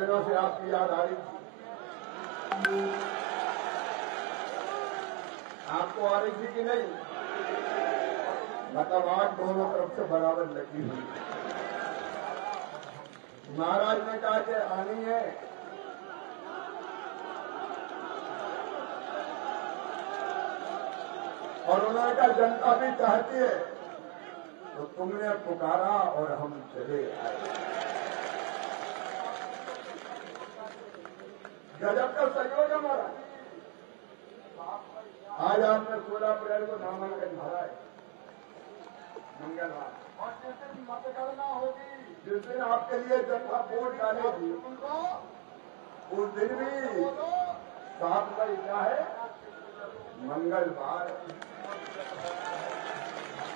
दिनों से आपकी याद आ रही थी। आपको आ रही थी कि नहीं? मतलब आग दोनों तरफ से बराबर लगी हुई। महाराज ने कहा कि आनी है। और उन्होंने कहा जनता भी चाहती है, तो तुमने पुकारा और हम चले आए। गजब का सहयोग हमारा। आज आपने 16 अप्रैल को नामांकन भरा है, मंगलवार, और जिस दिन मतगणना होगी, जिस दिन आपके लिए जनता वोट डालेगी, उस दिन भी 7 मई क्या है? मंगलवार।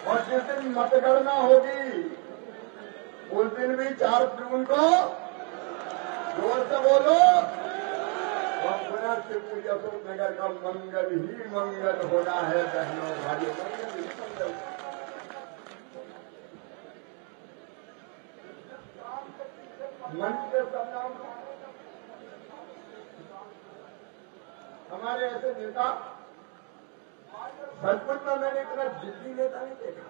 और जिस दिन मतगणना होगी, उस दिन भी 4 जून को, जोर से बोलो, शिवपुरी अशोक नगर का मंगल ही मंगल होना है बहनों भाइयों, मंगल ही मंगल। मन के सब नाम हमारे ऐसे नेता, सचमुच में मैंने इतना जिद्दी नेता नहीं देखा।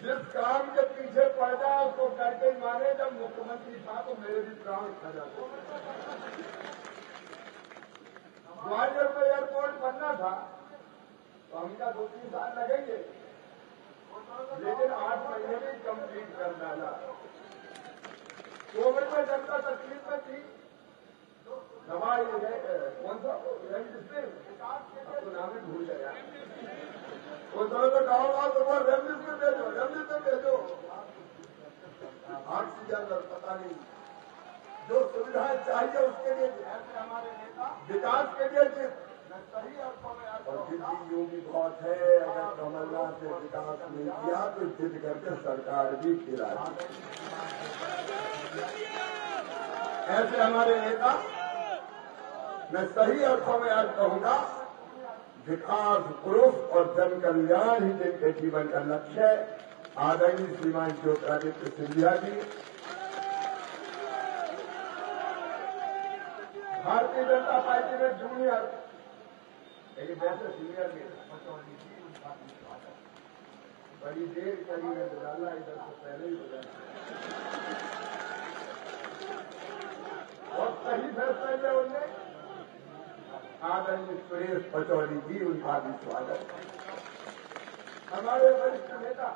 जिस काम के पीछे पड़ जाए उसको करके ही माने। जब मुख्यमंत्री था तो मेरे भी प्राण खा जाते। ग्वालियर में एयरपोर्ट बनना था तो हमका 2-3 साल लगेंगे, लेकिन 8 महीने में कंप्लीट कर डाला। कोविड में जनता तकलीफ में थी, दवाई कौन सा रेमडेसिविर, तो नाम ही भूल गया। वो तो गाँव तो वो रेमडेसिविर भेजो, ऑक्सीजन और पता नहीं जो सुविधाएं चाहिए उसके लिए हमारे नेता विकास के लिए सही अर्थों में। और जिद्दी योगी बहुत है, अगर कमलनाथ ने विकास नहीं किया तो जिद करके सरकार भी गिरा दी। ऐसे हमारे नेता, मैं सही अर्थों में आज कहूंगा, विकास पुरुष और जन कल्याण ही जिनके जीवन का लक्ष्य है। आदरणीय श्रीमान ज्योतिरादित्य सिंधिया जी भारतीय जनता पार्टी में जूनियर, लेकिन वैसे सीनियर भी बड़ी देर करी है, डाला इधर से पहले ही हो जाए और सही फैसला लिया उनने। आदरणीय सुरेश पचौरी जी, उनका भी स्वागत। हमारे वरिष्ठ नेता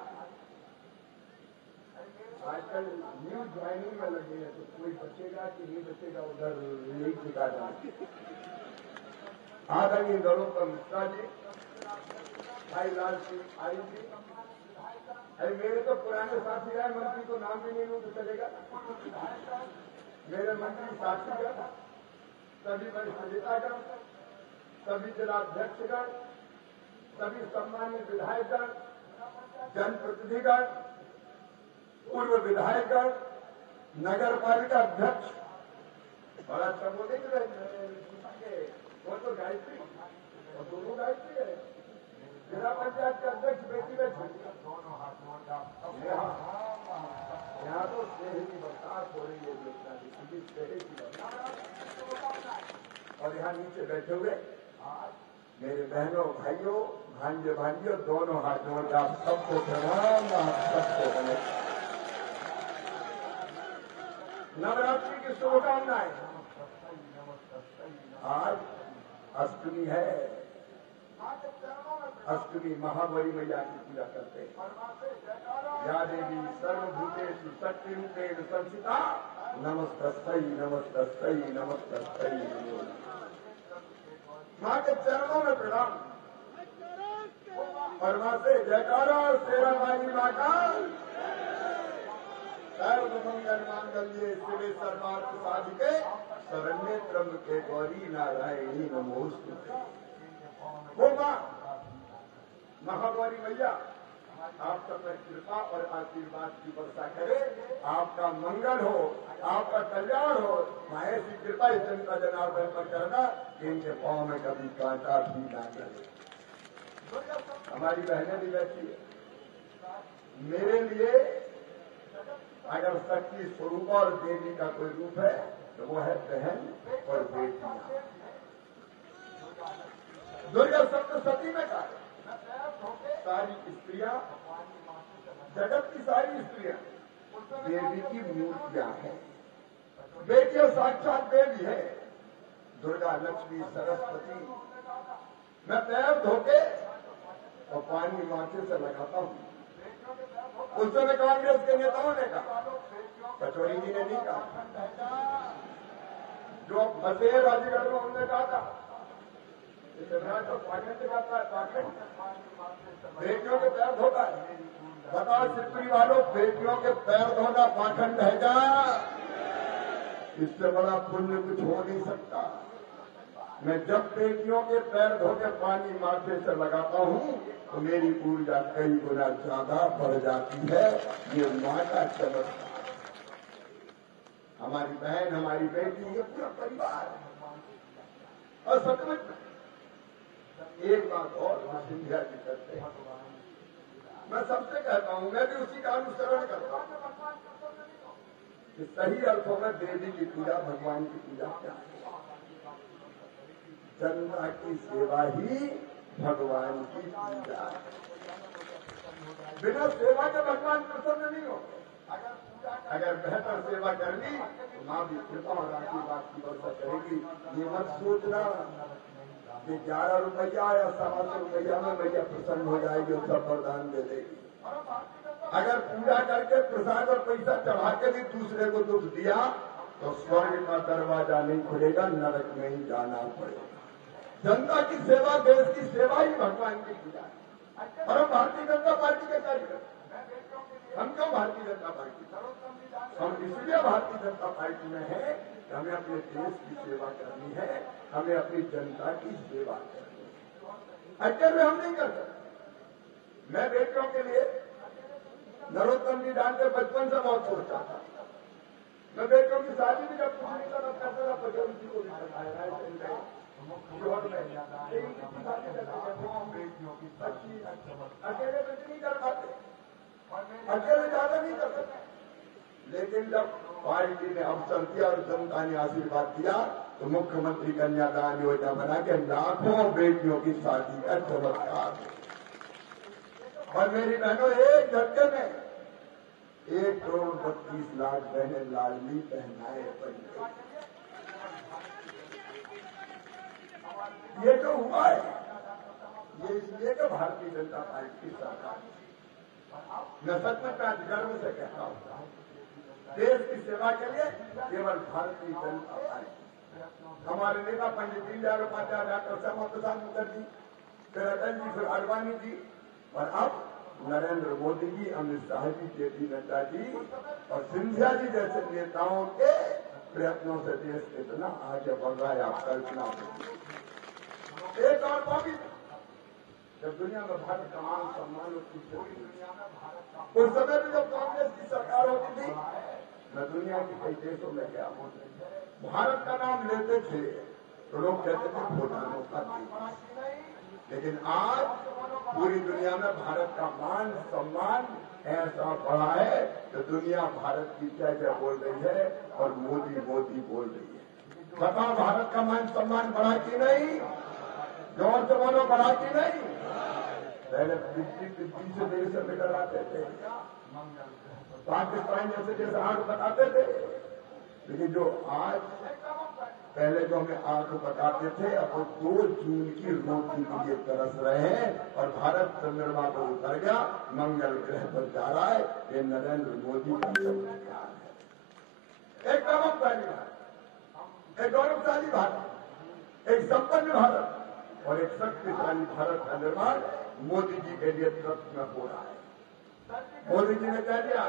आजकल न्यू ज्वाइनिंग में लगे हैं, तो कोई बचेगा कि नहीं बचेगा उधर यही टिका जाए। आदरणीय नरोत्तम मिश्रा जी, भाई लाल सिंह आई जी, अरे मेरे तो पुराने साथी रहे, मंत्री को नाम भी नहीं लूं तो चलेगा। मेरे मंत्री साथीगण, सभी वरिष्ठ नेतागण, सभी जिलाध्यक्षगण, सभी सम्मानित विधायकगण, जनप्रतिनिधिगण, पूर्व विधायकगण, नगर पालिका अध्यक्ष, बड़ा अच्छा बोलेंगे वो तो गायत्री और दोनों गायत्री है। जिला पंचायत के अध्यक्ष बेटी बैठी, यहाँ तो स्नेह की बरसात हो रही है, योजना की स्नेह की बरसात। और यहाँ नीचे बैठे हुए मेरे बहनों भाइयों, भांजे भांजियों, दोनों हाथ जोड़ आप सबको प्रणाम, आप सबको बने नवरात्रि की शुभकामनाएं। आज अष्टमी है, अष्टमी महागौरी मैया की पूजा करते हैं। या देवी सर्वभूतेषु शक्तिरूपेण संस्थिता नमस्तस्यै नमस्तस्यै नमस्तस्यै नमो। मां के चरणों में प्रणाम और मां से जयकारा शेरा वाली मां का सर्वमंगल मांगल्ये शिवे सर्वार्थ साधिके शरण्ये त्र्यंबके गौरी नारायणी नमोस्तुते। वो मां महागौरी मैया आप सब में कृपा और आशीर्वाद की वर्षा करे, आपका मंगल हो, आपका कल्याण हो। मां ऐसी कृपा इस जनता जनार्दन पर करना कि इनके पांव में कभी कांटा भी ना लगे। हमारी बहनें भी बैठी है। मेरे लिए अगर शक्ति की स्वरूप और देवी का कोई रूप है तो वो है बहन और बेटियां। दुर्गा सप्तशती में कहा सारी स्त्रियां, जगत की सारी स्त्रियां देवी की मूर्तियां हैं। बेटियां साक्षात देवी है, दुर्गा, लक्ष्मी, सरस्वती। मैं पैर धोके और पानी माथे से लगाता हूं। उस समय कांग्रेस के नेताओं ने कहा, पचौरी जी ने नहीं कहा, जो फंसे राजगढ़ में उन्होंने कहा था तो पाखंड जाता है, पाखंड बेटियों के पैर धोता है। बताओ शिवपुरी वालों, बेटियों के पैर धोना पाखंड है क्या? इससे बड़ा पुण्य कुछ हो नहीं सकता। मैं जब बेटियों के पैर धोके पानी माथे से लगाता हूं तो मेरी ऊर्जा कई गुना ज्यादा बढ़ जाती है। ये मां का चमत्कार। हमारी बहन, हमारी बेटी, ये पूरा परिवार है। और सचमुच एक बात और सिंधिया जी करते हैं, मैं सबसे कहता हूं, मैं भी उसी का अनुसरण करता हूं कि सही अर्थों में देवी की पूजा, भगवान की पूजा क्या है? जनता की सेवा ही भगवान की पूजा है। बिना सेवा के भगवान प्रसन्न नहीं होते। अगर बेहतर सेवा कर ली तो मां भी कृपा और आशीर्वाद की वर्षा करेगी। ये मत सोचना कि 11 रुपया या 700 रुपया में भैया प्रसन्न हो जाएगी और सब वरदान दे देगी। अगर पूजा करके प्रसाद और पैसा चढ़ा के भी दूसरे को दुख दिया तो स्वर्ग का दरवाजा नहीं खुलेगा, नरक में ही जाना पड़ेगा। जनता की सेवा, देश की सेवा ही भगवान की पूजा है। और हम भारतीय जनता पार्टी के कार्यकर्ता, हम क्यों भारतीय जनता पार्टी? हम इसलिए भारतीय जनता पार्टी में है कि हमें अपने देश की सेवा करनी है, हमें अपनी जनता की सेवा करनी है। अकेले हम नहीं कर सकते। मैं बेटियों के लिए नरोत्तम जी जानते बचपन से बहुत सोचता था। मैं बेटियों की शादी भी जब कुछ नहीं करता था, पचौरी जी को भी बताया अकेले कुछ नहीं कर पाते, अकेले ज्यादा नहीं कर सकते। लेकिन जब पार्टी ने अवसर दिया और जनता ने आशीर्वाद दिया तो मुख्यमंत्री कन्यादान योजना बना के लाखों बेटियों की शादी का चमत्कार। और मेरी बहनों, एक झटके में 1,32,00,000 बहनें लाडली पहनाए बन गई। ये जो हुआ है ये इसलिए कि भारतीय जनता पार्टी की सरकार। मैं सच में आज गर्व से कहता हूं, देश की सेवा के लिए केवल भारतीय जनता पार्टी। हमारे नेता पंडित दीनदयाल उपाध्याय, डॉक्टर श्यामा प्रसाद मुखर्जी, फिर अटल जी, फिर आडवाणी जी और अब नरेंद्र मोदी जी, अमित शाह जी, जेपी नड्डा जी और सिंधिया जी जैसे नेताओं के प्रयत्नों से देश कितना आगे बढ़ रहा है, आप कल्पना कीजिए। एक और बात, जब दुनिया में भारत का मान सम्मान उस समय भी जब कांग्रेस की सरकार होती थी, मैं दुनिया के कई देशों में गया हूं, भारत का नाम लेते थे तो लोग कहते थे भूटानों का देश। लेकिन आज पूरी दुनिया में भारत का मान सम्मान ऐसा बढ़ा है कि दुनिया भारत की जय जय बोल रही है और मोदी मोदी बोल रही है। बताओ, भारत का मान सम्मान बढ़ा कि नहीं? जोर से बोलो, बढ़ा कि नहीं? पहले पिछली से देश से निकल आते थे, पाकिस्तान जैसे जैसे आंख बताते थे, लेकिन जो आज पहले जो हमें आंख बताते थे अब वो 2 जून की रोटी के लिए तरस रहे हैं और भारत चंद्रमा पर उतर गया, मंगल ग्रह पर जा रहा है। ये नरेंद्र मोदी का चमत्कार है। एक गौरवशाली भारत, एक गौरवशाली भारत, एक संपन्न भारत और एक शक्तिशाली भारत का निर्माण मोदी जी के नेतृत्व में हो रहा है। मोदी जी ने कह दिया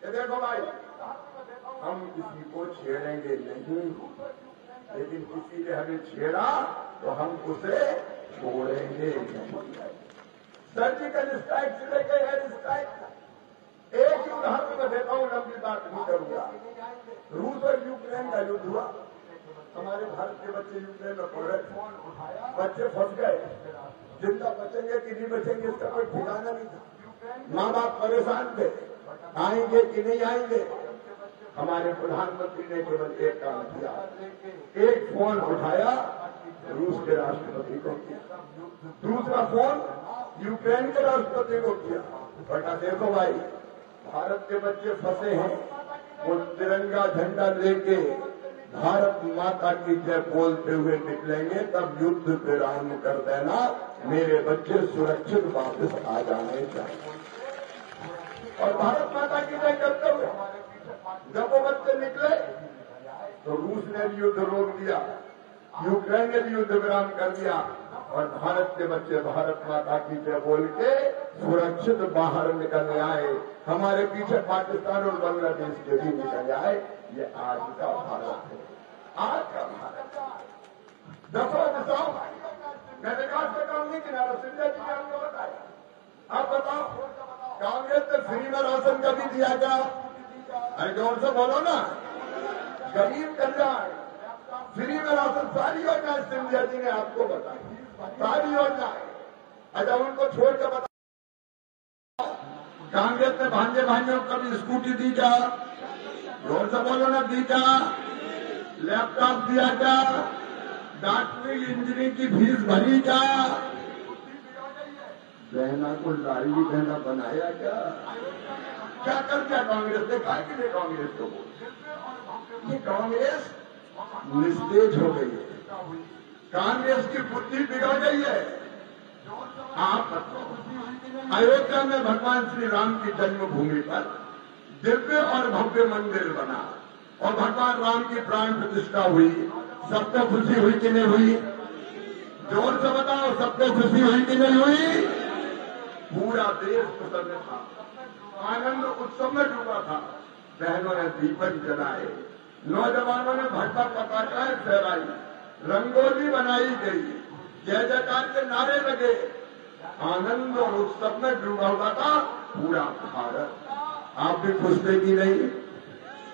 कि देखो भाई, हम किसी को छेड़ेंगे नहीं, लेकिन किसी ने हमें छेड़ा तो हम उसे छोड़ेंगे नहीं। सर्जिकल स्ट्राइक से लेकर एयर स्ट्राइक। एक ही उदाहरण में देता हूं, लंबी बात नहीं करूंगा। रूस और यूक्रेन का युद्ध हुआ, हमारे भारत के बच्चे यूक्रेन में पड़ रहे थे, बच्चे फंस गए, जिंदा बचेंगे कि नहीं बचेंगे इसका कोई ठिकाना नहीं था। माँ बाप परेशान थे, आएंगे कि नहीं आएंगे? हमारे प्रधानमंत्री ने केवल एक काम किया, एक फोन उठाया, रूस के राष्ट्रपति को किया, दूसरा फोन यूक्रेन के राष्ट्रपति को किया। बता देखो भाई, भारत के बच्चे फंसे हैं, वो तिरंगा झंडा लेके भारत माता की जय बोलते हुए निकलेंगे, तब युद्ध विराम कर देना, मेरे बच्चे सुरक्षित वापस आ जाने चाहिए। और भारत माता की जय करते हुए जब वो बच्चे निकले तो रूस ने भी युद्ध रोक दिया, यूक्रेन ने भी युद्ध विराम कर दिया, और भारत के बच्चे भारत माता की जय बोल के सुरक्षित बाहर निकल आए। हमारे पीछे पाकिस्तान और बांग्लादेश के भी निकल आए। ये आज का भारत है, आज का भारत। दिशाओं मैं विकास का काम नहीं किया, सिंधिया जी ने आपको बताया। आप बताओ, कांग्रेस ने फ्री में राशन कभी दिया क्या? अरे जोर से बोलो ना। गरीब कल्याण, फ्री में राशन, सारी योजना सिंधिया जी ने आपको बताई, सारी योजना। अच्छा, उनको छोड़ के बताओ, कांग्रेस ने भांजे भाइयों को कभी स्कूटी दी क्या? जोर से बोलो ना, दी क्या? लैपटॉप दिया क्या? डॉक्टरी इंजीनियरिंग की फीस भरी क्या? बहना को लाडली बहना बनाया क्या? क्या कर दिया कांग्रेस ने? काय के लिए कांग्रेस को बोल? ये कांग्रेस निस्तेज हो गई है, कांग्रेस की बुद्धि बिगड़ गई है। आप अयोध्या में भगवान श्री राम की जन्मभूमि पर दिव्य और भव्य मंदिर बना और भगवान राम की प्राण प्रतिष्ठा हुई। सबको खुशी हुई कि नहीं हुई? जोर से बताओ, सबको खुशी हुई कि नहीं हुई? पूरा देश प्रसन्न था, आनंद उत्सव में डूबा था। बहनों ने दीपक जलाए, नौजवानों ने भट्टा पटाखाएं फहराई, रंगोली बनाई गई, जय जयकार के नारे लगे, आनंद और उत्सव में डूबा हुआ था पूरा भारत। आप भी खुश थे कि नहीं?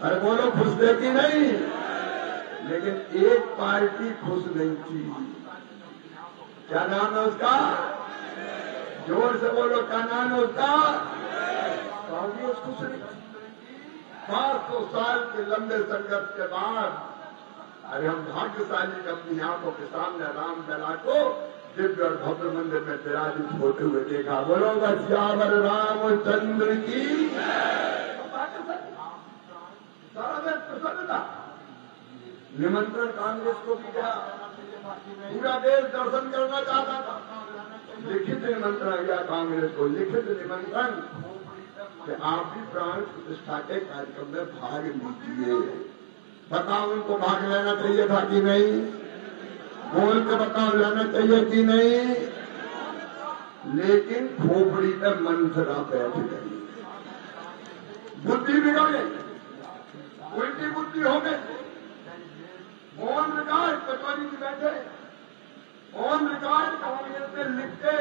अरे बोलो, खुश थे कि नहीं? लेकिन एक पार्टी खुश नहीं थी। क्या नाम है उसका? जोर से बोलो, क्या नाम है उसका? कांग्रेस खुश नहीं। 500 साल के लंबे संघर्ष के बाद अरे हम भाग्यशाली अपनी आंखों के सामने राम लला को दिव्य और भव्य मंदिर में विराजित होते हुए देखा। बोलो श्यावर रामचंद्र की। सारा देश प्रसन्न था। निमंत्रण कांग्रेस को भी गया, पूरा देश दर्शन करना चाहता था। लिखित निमंत्रण गया कांग्रेस को, लिखित निमंत्रण कि आप भी प्राण प्रतिष्ठा के कार्यक्रम में भाग लीजिए। बताओ, उनको भाग लेना चाहिए था कि नहीं? बोल के बताओ, लेना चाहिए कि नहीं? लेकिन खोपड़ी पे मंथरा बैठ गई, बुद्धि बिगड़ गई, उल्टी बुद्धि हो गई। ऑन रिकॉर्ड पटवारी जी बैठे, ऑन रिकॉर्ड कांग्रेस ने लिख के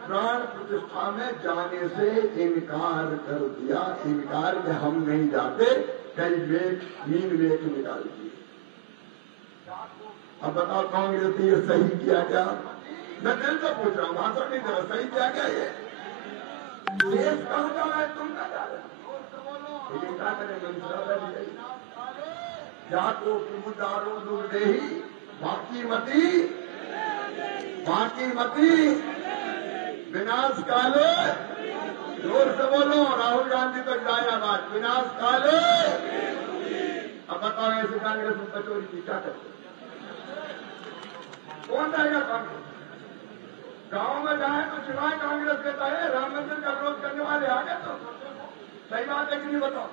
प्राण प्रतिष्ठा में जाने से इनकार कर दिया। इनकार में हम नहीं जाते, कई मीन वेक निकाल दिए। अब बताओ, कांग्रेस ने ये सही किया क्या? मैं दिल से पूछ रहा हूं, भाषण नहीं दे रहा, सही किया क्या? ये देश कहां जा रहा है? तुम क्या जा रहे हो? लेकिन क्या करें, मंत्रा बैठ गई। या तो मुदारो दुर्देही बाकी मती विनाश काले। जोर से बोलो, राहुल गांधी तक जाए आवाज, विनाश काले। अब बताओ, ऐसे कांग्रेस में कचोरी की क्या करते? कौन जाएगा कांग्रेस? गांव में जाए तो चुनाव कांग्रेस कहता है राम मंदिर का विरोध करने वाले आ गए। तो सही बात है कि नहीं? बताओ।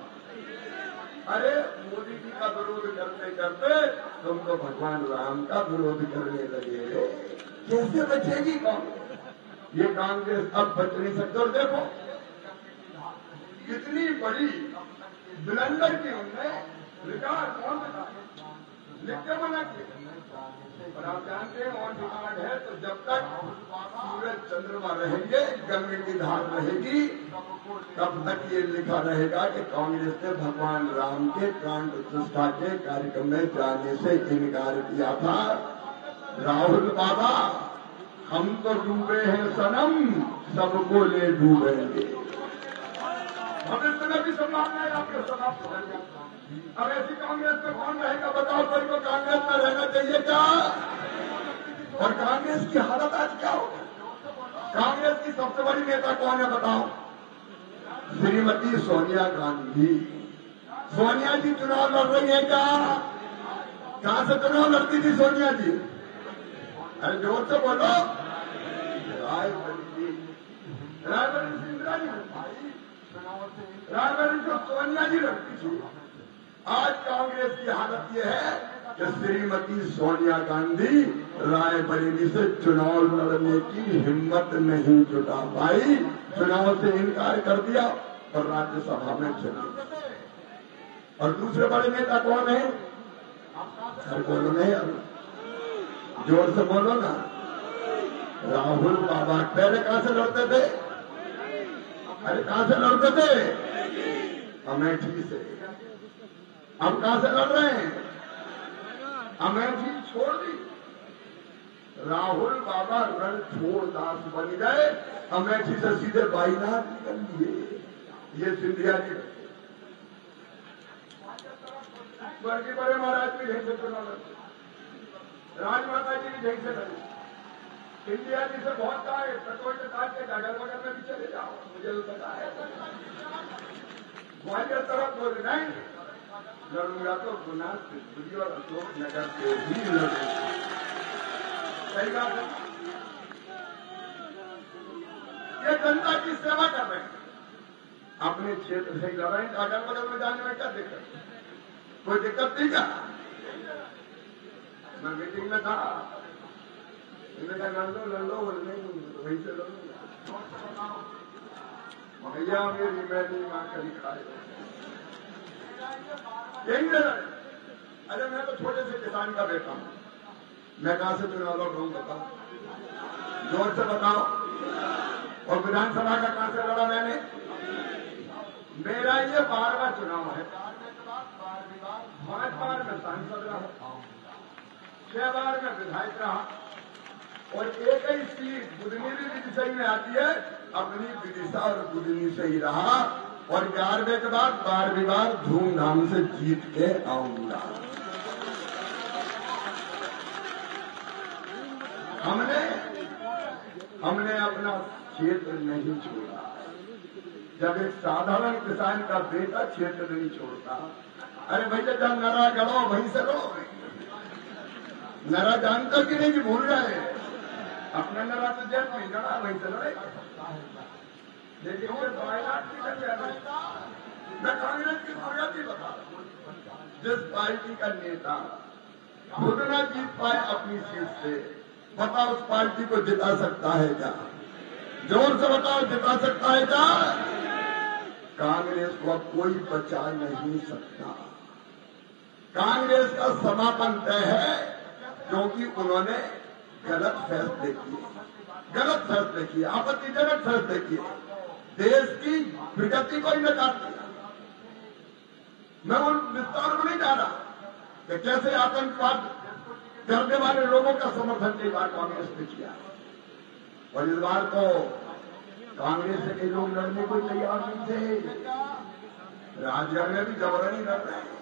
अरे मोदी जी का विरोध करते करते तुम तो भगवान राम का विरोध करने लगे। कैसे बचेगी कांग्रेस? ये कांग्रेस अब बच नहीं सकती। और देखो कितनी बड़ी ब्लंडर की उनने रिकॉर्ड कौन लिख के मना किया। और आप जानते हैं ऑन रिकॉर्ड है, तो जब तक सूरज चंद्रमा रहेंगे, गंगा की धार रहेगी, तब तक ये लिखा रहेगा कि कांग्रेस ने भगवान राम के प्राण प्रतिष्ठा के कार्यक्रम में जाने से इनकार किया था। राहुल बाबा, हम तो डूबे हैं सनम, सबको ले डूबेंगे। भविष्य में भी संभावना है आपके समाप्त हो जाएगा। अब ऐसी कांग्रेस में कौन रहेगा बताओ? कोई को कांग्रेस में रहना चाहिए क्या? और कांग्रेस की हालत आज क्या होगी? कांग्रेस की सबसे बड़ी नेता कौन है बताओ? श्रीमती सोनिया गांधी। सोनिया जी चुनाव लड़ रही है क्या? कहां से चुनाव लड़ती थी सोनिया जी? अरे जोर से बोलो। रायबरेली से इंदिरा जी लड़ती, रायबरेली से सोनिया जी लड़ती थी। आज कांग्रेस की हालत यह है कि श्रीमती सोनिया गांधी रायबरेली से चुनाव लड़ने की हिम्मत नहीं जुटा पाई, चुनाव से इनकार कर दिया और राज्यसभा में चली। और दूसरे बड़े नेता कौन है? सर बोलो नहीं, जोर से बोलो ना। राहुल बाबा। पहले कहां से लड़ते थे? अरे कहां से लड़ते थे? अमेठी से। अब कहां से लड़ रहे हैं? अमेठी छोड़ दी। राहुल बाबा रणछोड़ दास बन गए, अमेठी से सीधे बाईनाथ निकल दिए। ये सिंधिया जी स्वर्गीय बड़े महाराज भी यहीं से चुनाव लड़ते, राजमाता जी भी यहीं से लड़ी। सिंधिया जी से बहुत कहा है, पेट्रोल के काट के अगल बगल में भी चले जाओ, मुझे तो पता है। ग्वालियर तरफ बोले नहीं लड़ूंगा तो गुना सिद्धपुरी और अशोक नगर से भी लड़ूंगा। सही बात है। ये जनता की सेवा कर रहे हैं, अपने क्षेत्र से ही लड़ रहे हैं। अगल बगल में जाने में क्या दिक्कत? कोई दिक्कत नहीं क्या? मैं मीटिंग में था, लड़ लो वहीं से लड़ूंगा। भैया मेरी मैंने मां करी खाए यही लड़। अरे मैं तो छोटे से किसान का बेटा हूं, मैं कहां से चुनाव लड़ रहा हूं बताओ? जोर से बताओ। और विधानसभा का कहां से लड़ा मैंने? मेरा ये 12वां चुनाव है। 5 बार में सांसद रहा, 6 बार में विधायक रहा और एक ही सीट बुधनी भी विदिशा में आती है, अपनी विदिशा और बुधनी से ही रहा। और 11वें के बाद 12वीं बार धूमधाम से जीत के आऊंगा। हमने अपना क्षेत्र नहीं छोड़ा। जब एक साधारण किसान का बेटा क्षेत्र नहीं छोड़ता, अरे भैया जब नरा गड़ो वहीं से लो। नरा जानकर कि नहीं कि भूल गए, अपना नरा तो जेल में गड़ा वहीं से लड़े। लेकिन ये बायलाट की करते, मैं कांग्रेस की प्रगति बता रहा हूं। जिस पार्टी का नेता खुद न जीत पाए अपनी सीट से, बताओ उस पार्टी को जिता सकता है क्या? जोर से बताओ, जिता सकता है क्या? कांग्रेस को अब कोई बचा नहीं सकता। कांग्रेस का समापन तय है, क्योंकि उन्होंने गलत फैसले किए, आपत्तिजनक फैसले किए, देश की प्रगति को ही नकार दिया। मैं उन विस्तार में नहीं जा रहा कि कैसे आतंकवाद करने वाले लोगों का समर्थन कई बार कांग्रेस ने किया, और इस बार तो कांग्रेस से कई लोग लड़ने को तैयार नहीं थे। राजगढ़ में भी जबरन ही लड़ रहे हैं,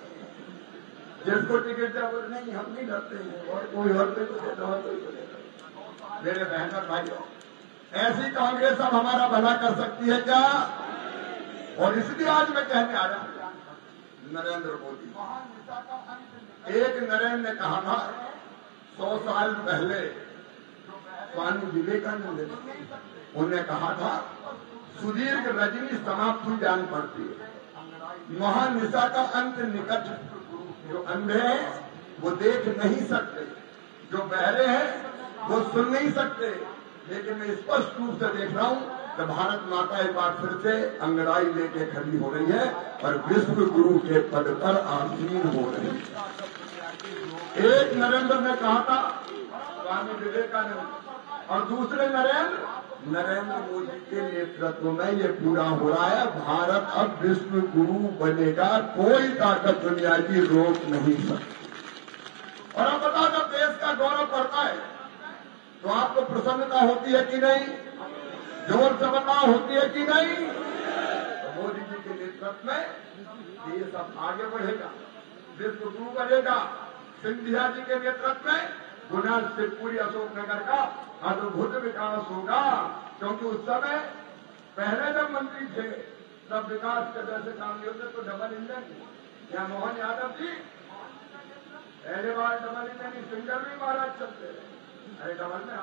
जिसको टिकट जबर नहीं, हम नहीं लड़ते हैं, और कोई और को देता हो कोई को देता। मेरे बहन और भाइयों, ऐसी कांग्रेस अब हमारा भला कर सकती है क्या? और इसलिए आज मैं कहने आ रहा हूं, नरेंद्र मोदी, एक नरेंद्र ने कहा था 100 साल पहले, स्वामी विवेकानंद ने उन्हें कहा था, सुदीर्घ रजनी समाप्त हुई जान पड़ती है, महानिशा का अंत निकट। जो अंधे हैं वो देख नहीं सकते, जो बहरे हैं वो सुन नहीं सकते, लेकिन मैं स्पष्ट रूप से देख रहा हूं कि भारत माता एक बार फिर से अंगड़ाई लेके खड़ी हो रही है और विश्व गुरु के पद पर आसीन हो रही है। एक नरेंद्र ने कहा था, स्वामी विवेकानंद, और दूसरे नरेंद्र मोदी के नेतृत्व में ये पूरा हो रहा है। भारत अब विश्व गुरु बनेगा, कोई ताकत दुनिया की रोक नहीं सकती। और अब बताओ, जब देश का गौरव बढ़ता है तो आपको प्रसन्नता होती है कि नहीं? जोर से बताओ, होती है कि नहीं? तो मोदी जी के नेतृत्व में देश अब आगे बढ़ेगा, विश्व गुरु बनेगा। सिंधिया जी के नेतृत्व में गुना शिवपुरी अशोकनगर का अद्भुत विकास होगा, क्योंकि उस समय पहले जब मंत्री थे तब विकास के जैसे काम नहीं होते, तो डबल इंजन या मोहन यादव जी पहले बार डबल इंजन सिंगल भी महाराज चलते रहे। अरे डबल में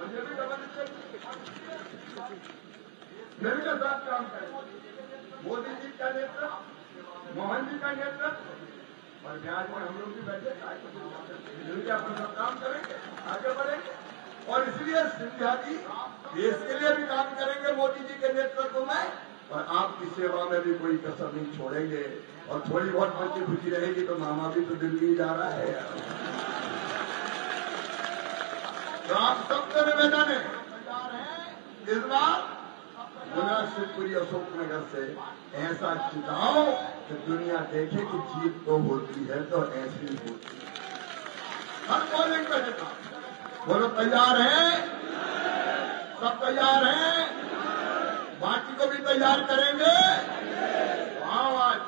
मुझे भी डबल इंजन मेरे के साथ काम करें। मोदी जी का नेतृत्व, मोहन जी का नेतृत्व और ब्याज में हम लोग भी बैठे मिलकर अपना सब काम करेंगे, आगे बढ़ेंगे। और इसलिए सिंधिया जी देश के लिए भी काम करेंगे मोदी जी के नेतृत्व में, और आपकी सेवा में भी कोई कसर नहीं छोड़ेंगे। और थोड़ी बहुत बची खुशी रहेगी तो मामा भी तो दिल्ली जा रहा है। तो आप सबसे निवेदन है, इस बार गुना शिवपुरी अशोकनगर से ऐसा चुनाव कि दुनिया देखे कि जीत तो होती है तो ऐसी होती है। हर पोलिंग रहेगा। बोलो तैयार है? सब तैयार हैं? बाकी को भी तैयार करेंगे। आज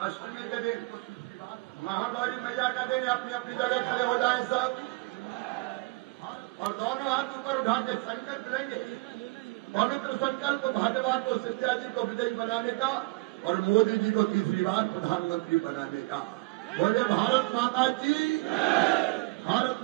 अष्टमी के दिन, महागौरी मैया का दिन, अपनी अपनी जगह खड़े हो जाएं सब, और दोनों हाथ ऊपर उठा के संकल्प लेंगे, पवित्र संकल्प भाजपा को, सिंधिया जी को विजयी बनाने का और मोदी जी को तीसरी बार प्रधानमंत्री बनाने का। बोले भारत माता की, भारत